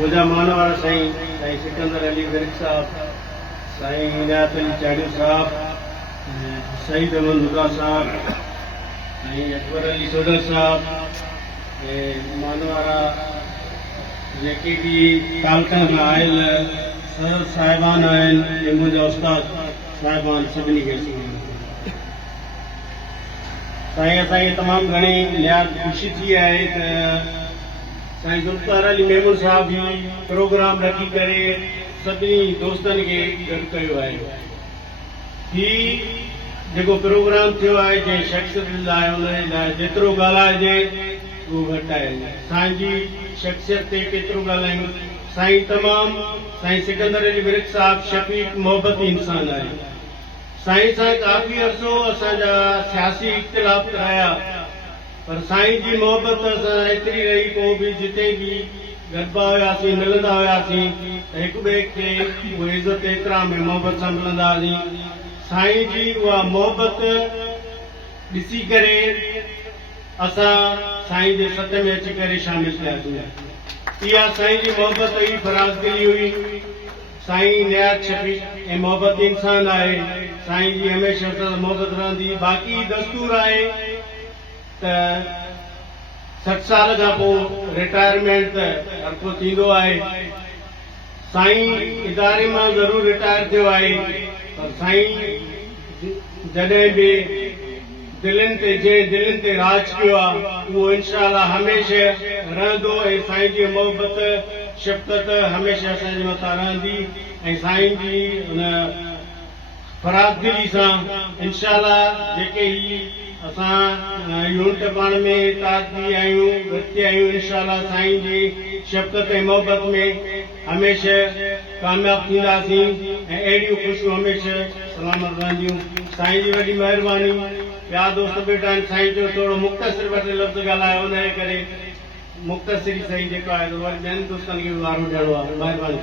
मुझा मानवाड़ा साईं साईं सिकंदर अली विर्क साहब, साईं इनायत अली चाड़ी साहब, सईद अहमद मुदा साहब, साईं अकबर अली सोदर साहब, मानवाड़ा जेके भी तालकन में आयल सर साहिबान आहिनि, मुंहिंजा उस्ताद साहिबान सभिनी खे साईं असांखे तमामु घणी निहायत ख़ुशी थी आहे त साईं ज़ुल्फ़िकार अली मेमून साहब भी प्रोग्राम रखी करे सभिनी दोस्तनि खे गॾु कयो आहे। ही जेको प्रोग्राम थियो आहे जंहिं शख़्सियत लाइ उन लाइ जेतिरो ॻाल्हाइजे उहो घटि आहे। साईं जी शख़्सियत ते केतिरो ॻाल्हायूं। साईं तमामु साईं सिकंदर अली विर्क साहब शफ़ीक़ मोहबती इंसान आहे। साईं सां काफ़ी अर्सो असांजा सियासी इख़्तिलाफ़ रहिया, पर साईं जी मोहबत असां एतिरी रही, पोइ बि जिते बि गॾिबा हुआसीं मिलंदा हुआसीं त हिक ॿिए खे उहा इज़त एतिराम ऐं मोहबत सां मिलंदा हुआसीं। साईं जी उहा मोहबत ॾिसी करे असां साईं जे सत में अची करे शामिल थियासीं। इहा साईं जी मोहबत हुई, फराज़दिली हुई। साईं निहायत शफ़ीक़ ऐं मोहबत इंसान आहे। साईं जी हमेशह सां मोहबत रहंदी। बाक़ी दस्तूर आहे त 60 साल खां पोइ रिटायरमेंट त हर को थींदो आहे। साईं इदारे मां ज़रूरु रिटायर थियो आहे, पर साईं जॾहिं बि दिलनि ते जंहिं दिलनि ते राज कयो आहे उहो इंशाअल्लाह हमेशह रहंदो ऐं साईं जी मोहबत शफ़क़त हमेशह असांजे मथां रहंदी ऐं साईं जी उन फराज़दिली सां इंशाअल्लाह जेके ही असां यूनिट पाण में ताज़गी आहियूं वरिती आहियूं, इंशाअल्लाह साईं जी शफ़क़त ऐं मोहबत में हमेशह कामयाब थींदासीं ऐं अहिड़ियूं ख़ुशियूं हमेशह सलामत रहंदियूं। साईं जी वॾी महिरबानी। ॿिया दोस्त वेठा आहिनि, साईं जो थोरो मुख़्तसिर ॿ टे लफ़्ज़ ॻाल्हायो, हुनजे करे मुख़्तसिर सही जेको आहे वरी ॿियनि दोस्तनि खे बि वारो ॾियणो आहे। महिरबानी।